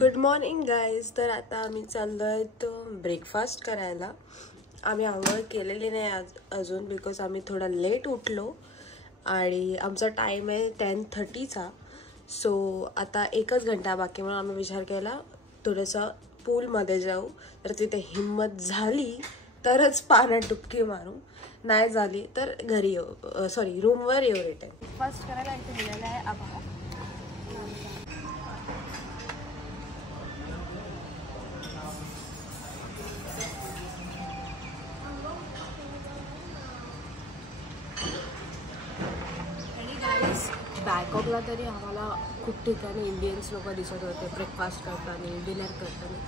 Good morning guys. तर आता आम्ही चाललोय तो ब्रेकफास्ट करायला. आम्ही आंघोळ केलेली नाही अजून बिकॉज आम्ही थोडा लेट उठलो आणि आमचा टाईम आहे 10:30चा. सो आता 1 घंटा बाकी म्हणून आम्ही विचार केला थोडंसं पूलमध्ये जाऊ. तर तिथे हिम्मत झाली तरच पाण्यात डुबकी मारू, नाही झाली तर घरी येऊ, सॉरी रूमवर येऊ रिटर्न. ब्रेकफास्ट करायला इथे गेलेला आहे आबा. बँकॉकला तरी आम्हाला खूप ठिकाणी इंडियन्स लोक दिसत होते ब्रेकफास्ट करताना, डिनर करताना.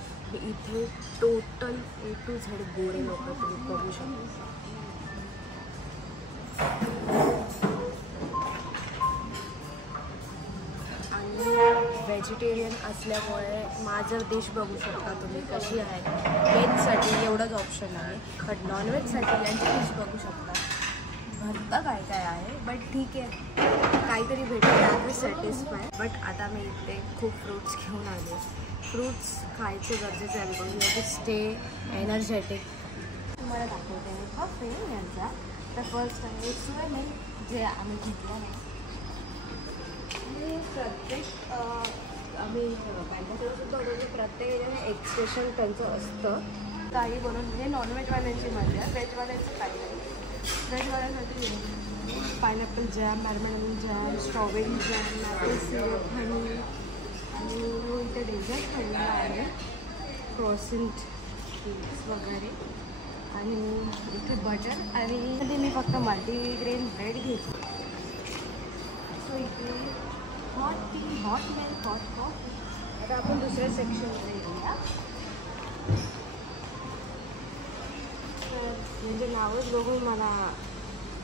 इथे टोटल A to Z गोरे लोक तुम्ही बघू शकता. आणि व्हेजिटेरियन असल्यामुळे माझं डिश बघू शकता तुम्ही कशी आहे. व्हेजसाठी एवढंच ऑप्शन आहे, बट नॉनव्हेजसाठी यांची डिश बघू शकता. भरतं काय काय आहे, बट ठीक आहे, काहीतरी भेटलं आहे सॅटिस्फाय. बट आता मी इथे खूप फ्रूट्स घेऊन आले. फ्रूट्स खायचे गरजेचे आहे because you have to stay energetic. तुम्हाला दाखवते मी कॉफी यांचा. तर फर्स्ट आहे स्विमिंग, जे आम्ही घेतलं नाही. प्रत्येक आम्ही बँकेसुद्धा होतो, प्रत्येक एक स्टेशन त्यांचं असतं. काही बनवून म्हणजे नॉनव्हेजवाल्यांची मजा, व्हेजवाल्यांचं काही नाही. व्हेजवाल्यांसाठी पायनॅपल जॅम, मॅरमॅन jam, strawberry jam, maple syrup, honey आणि इथे डेझर्ट खाल्ला आहे, क्रॉसंट केक्स वगैरे. आणि इथे बटर आणि मी फक्त मल्टीग्रेन ब्रेड घेतली. सो इथे hot T, hot milk, hot coffee. आता आपण दुसऱ्या सेक्शनमध्ये येऊया. म्हणजे नावच बघून मला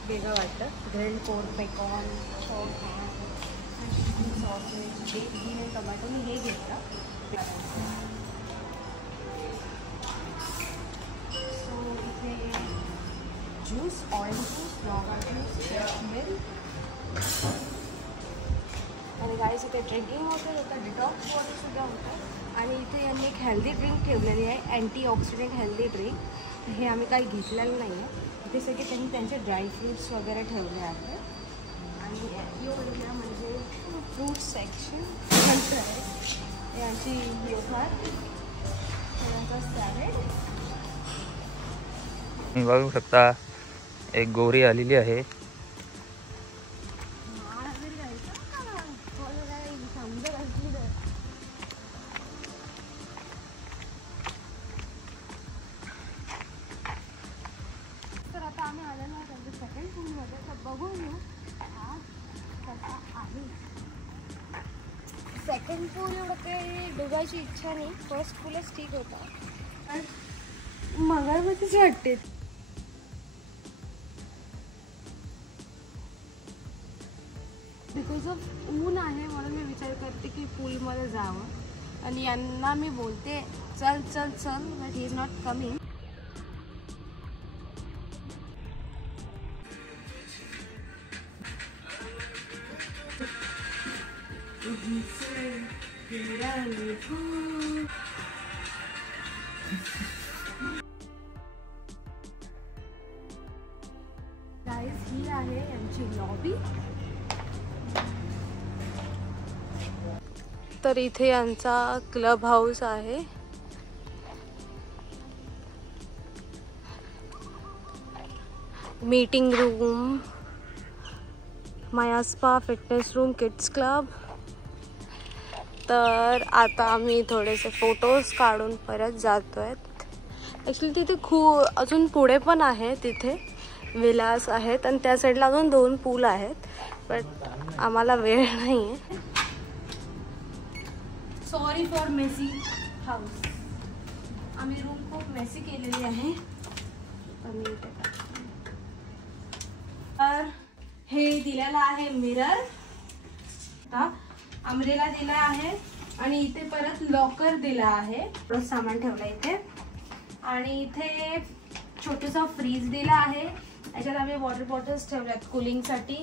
वेगळं वाटतं. Grilled pork, bacon, chop ham, sausage, bake bean आणि टोमॅटो. मी हे घेतलं. सो इथे ज्यूस, ऑरेंज ज्यूस, लॉंगा ज्यूस, फ्रेश मिल्क. आणि गाईस इथे ड्रिंकिंग वॉटर होतं, डिटॉक्स वॉटरसुद्धा होतं. आणि इथे यांनी एक हेल्दी ड्रिंक ठेवलेली आहे, अँटीऑक्सिडंट हेल्दी ड्रिंक. हे आम्ही काही घेतलेलं नाही आहे. इथे सगळे त्यांनी त्यांचे ड्रायफ्रूट्स वगैरे ठेवले आहेत. आणि एरिया म्हणजे फ्रूट सेक्शन नंतर आहे यांची योगार्ट, यांचा सॅलेड. बघू शकता एक गोरी आलेली आहे. तर आता आम्ही आलेलो आहे त्यांच्या सेकंड पूलमध्ये. तर बघू घेऊ आज कसा आहे. सेकंड पूल एवढं काही डुबायची इच्छा नाही, फर्स्ट पूलच ठीक होता. पण मगरमच्छीच वाटते. बिकॉज ऑफ ऊन आहे म्हणून मी विचार करते की पूलमध्ये जावं. आणि यांना मी बोलते चल चल चल, but he is not coming. Guys ही आहे यांची लॉबी. तर इथे यांचा क्लब हाऊस आहे. Meeting room, Maya spa, fitness room, kids club. तर आता आम्ही थोडेसे फोटोज काढून परत जातो आहेत. ॲक्च्युली तिथे अजून पुढे पण आहे, तिथे विलास आहेत आणि त्या साईडला अजून 2 पूल आहेत, बट आम्हाला वेळ नाही आहे. Sorry for messy house. आम्ही रूम खूप मेसी केलेली आहे. तर हे दिलेलं आहे मिरर, अम्ब्रेला दिला आहे आणि इथे परत लॉकर दिला आहे. थोडं सामान ठेवलं इथे. आणि इथे छोटंसं फ्रीज दिला आहे. याच्यात आम्ही वॉटर बॉटल्स ठेवल्यात कूलिंगसाठी,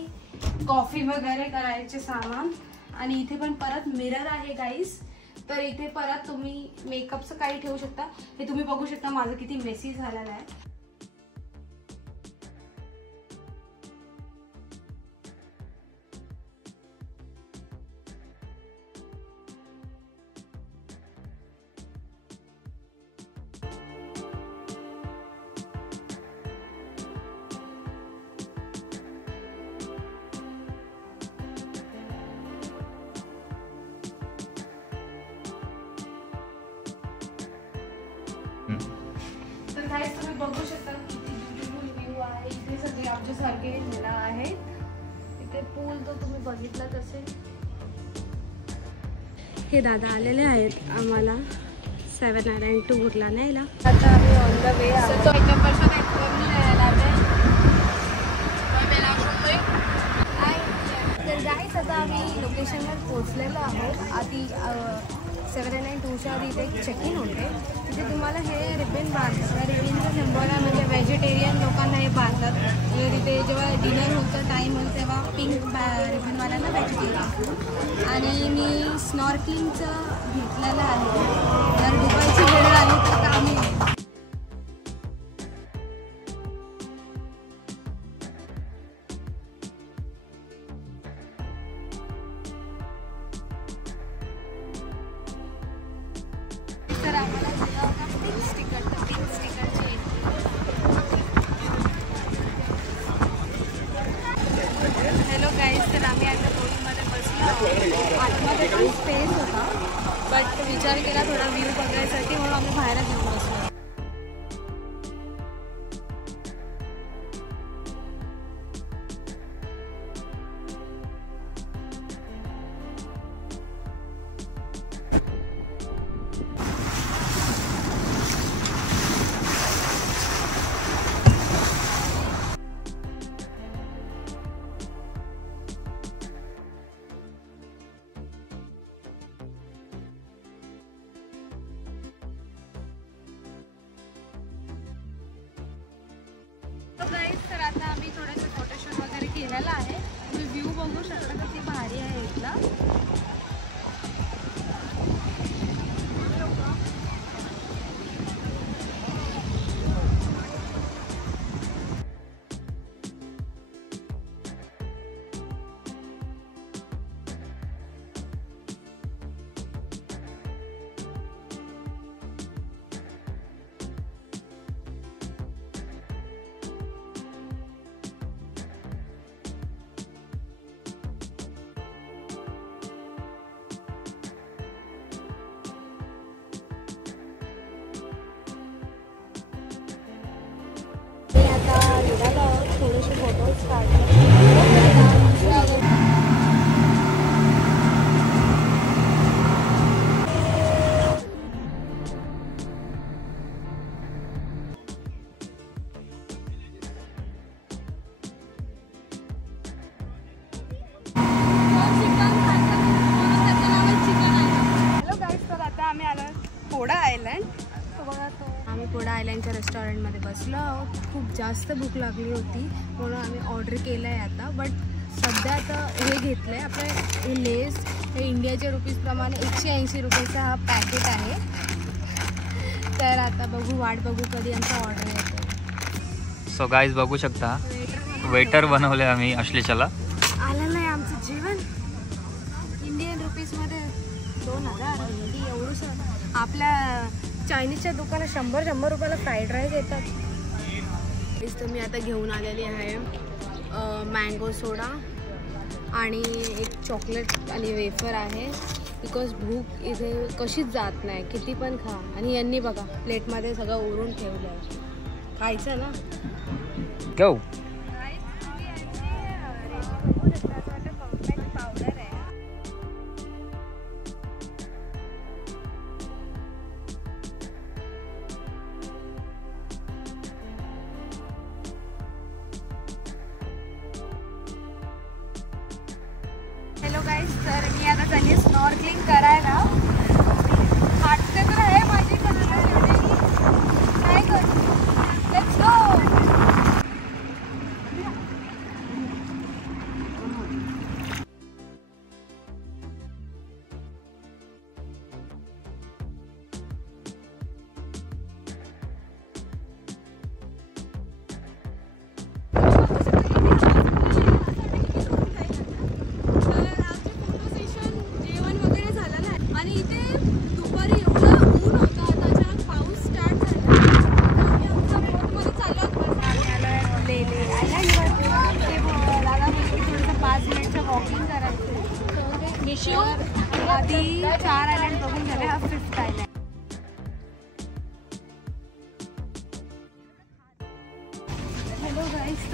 कॉफी वगैरे करायचे सामान. आणि इथे पण परत मिरर आहे गाईस. तर इथे परत तुम्ही मेकअपचं काही ठेवू शकता. हे तुम्ही बघू शकता माझं किती मेसी झालेलं आहे. तर गाईस तुम्ही बघू शकता किती ब्युटिफुल व्ह्यू आहे. इथे सगळे आमच्यासारखे मुलं आहेत. इथे पूल तो तुम्ही बघितलाच असेल. हे दादा आलेले आहेत आम्हाला 7 Island टूरला न्यायला. आता आम्ही ऑन द वे आहोत. तर गाईस आता आम्ही लोकेशनवर पोहोचलेलो आहोत. आधी 7 Island टूरच्या आधी इथे एक चेक इन होते. तिथे तुम्हाला हे रिबन बांधतात. त्या रिबनचा सिम्बॉल आहे म्हणजे व्हेजिटेरियन लोकांना हे बांधतात. तिथे जेव्हा डिनर होतं टाईम होईल तेव्हा पिंक रिबनवाल्यांना व्हेजिटेरियन. आणि मी स्नॉर्कलिंगचं घेतलेलं आहे. जर डुबायची वेळ आली तर आम्ही तर आम्हाला पिंक स्टिकरची हॅलो गाईज. तर आम्ही आता बोटीमध्ये बसलो आहोत. आतमध्ये पण स्पेस होता बट विचार केला थोडा व्ह्यू बघायसाठी म्हणून आम्ही बाहेरच येऊन बसलो. तर आता आम्ही थोडंसं फोटोशूट वगैरे केलेलं आहे. तुम्ही व्ह्यू बघू शकता किती भारी आहे इथला. थोडेसे फोटोज काढले. Hello guys. तर आता आम्ही आलो पोडा आयलँड. आम्ही पोडा आयलँडच्या रेस्टॉरंटमध्ये बसलो आहोत. खूप जास्त भूक लागली होती म्हणून आम्ही ऑर्डर केलं आहे आता. बट सध्या तर हे घेतलं आहे आपलं हे लेस. हे इंडियाच्या रुपीजप्रमाणे 180 रुपयाचा हा पॅकेट आहे. तर आता वाट बघू कधी आमचा ऑर्डर येतो. सो गाईज बघू शकता वेटर बनवले आम्ही अश्लेषाला. आलं नाही आमचं जेवण. इंडियन रुपीजमध्ये 2000 एवढंसं. आपल्या चायनीजच्या दुकानात 100 रुपयाला फ्राईड राईस येतात. तर मी आता घेऊन आलेली आहे मँगो सोडा आणि एक चॉकलेट आणि वेफर आहे. बिकॉज भूक इथे कशीच जात नाही किती पण खा. आणि यांनी बघा प्लेटमध्ये सगळं ओरून ठेवलं आहे. खायचं ना. गो. पावडर आहे. Hello guys. तर मी आता चालली स्नॉर्कलिंग करायला. वाटते तर आहे माझी काय करू. Let's go.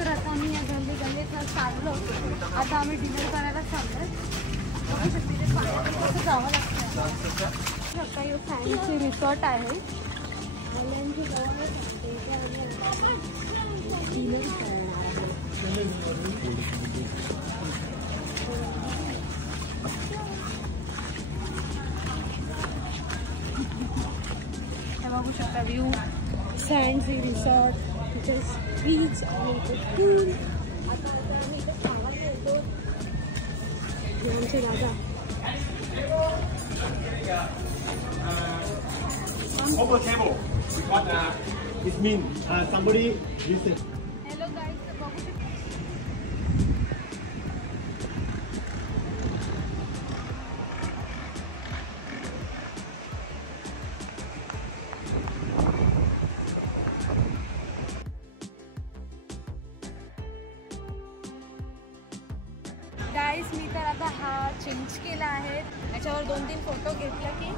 तर आता आम्ही या गल्लीत चाललो होतो. आता आम्ही डिनर करायला चाललोय. बघू शकते ते पाण्यात कसं जावं लागतं. सकाळी फॅन्सी रिसॉर्ट आहे आयलँडची जवळच डिनर बघू शकता व्ह्यू सँडसी रिसॉर्ट तिथे बीच आणि पूल. आता आम्ही इथे खावायला येतो. आमचे दादा over table because it means somebody listen. Hello guys बघू शकता. गाईज मी तर आता हा चेंज केला आहे. याच्यावर 2-3 फोटो घेतला की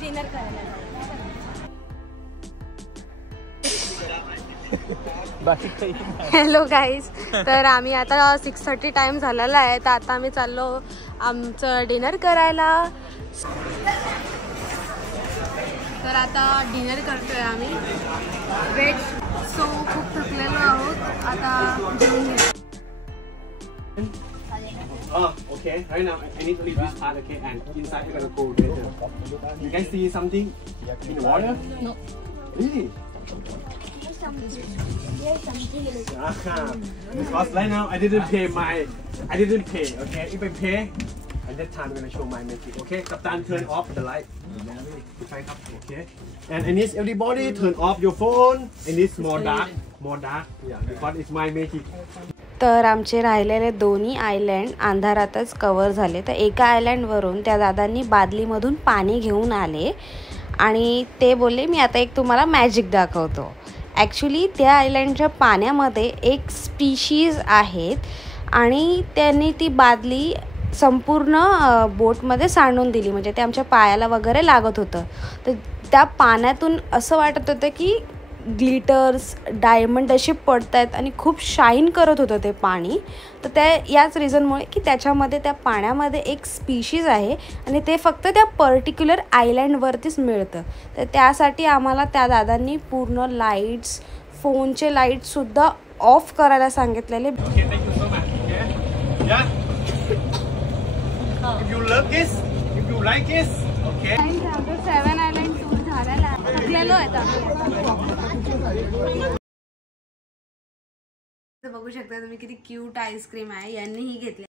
डिनर करायला जाऊ. हॅलो गाईज, तर आम्ही आता 6:30 टाइम झालेला आहे. तर आता आम्ही चाललो आमचं डिनर करायला. तर आता डिनर करतोय आम्ही वेज. सो खूप थकलेलो आहोत. आता जेवून घेऊ. Oh, okay. Right now, I need to leave this part, okay? And inside we're gonna go later. You guys see something in the water? No. Really? Because right now I didn't pay, okay? If I pay, at that time I'm gonna show my magic, okay? Captain, turn off the light. Okay? And I need everybody turn off your phone. And it's more dark. Yeah, because it's my magic. तर आमचे राहिलेले दोन्ही island अंधारातच cover झाले. तर एका आयलँडवरून त्या दादांनी बादलीमधून पाणी घेऊन आले आणि ते बोलले मी आता एक तुम्हाला मॅजिक दाखवतो. ॲक्च्युली त्या आयलँडच्या पाण्यामध्ये एक स्पीशीज आहेत आणि त्यांनी ती बादली संपूर्ण बोटमध्ये सांडून दिली. म्हणजे ते आमच्या पायाला वगैरे लागत होतं. तर त्या पाण्यातून असं वाटत होतं की ग्लिटर्स डायमंड असे पडत आहेत आणि खूप शाईन करत होतं ते पाणी. तर त्या याच रिझनमुळे की त्याच्यामध्ये त्या पाण्यामध्ये एक स्पीशीज आहे आणि ते फक्त त्या पर्टिक्युलर आयलँडवरतीच मिळतं. तर त्यासाठी आम्हाला त्या दादांनी पूर्ण लाईट्स, फोनचे लाईट्ससुद्धा ऑफ करायला सांगितलेले. Okay, thank you so much. Okay? Yeah? If you love this, if you like this, okay? 7 island tour झालेला आहे. गेलो आहे. बघू शकता तुम्ही किती क्यूट आईस्क्रीम आहे. यांनीही घेतली.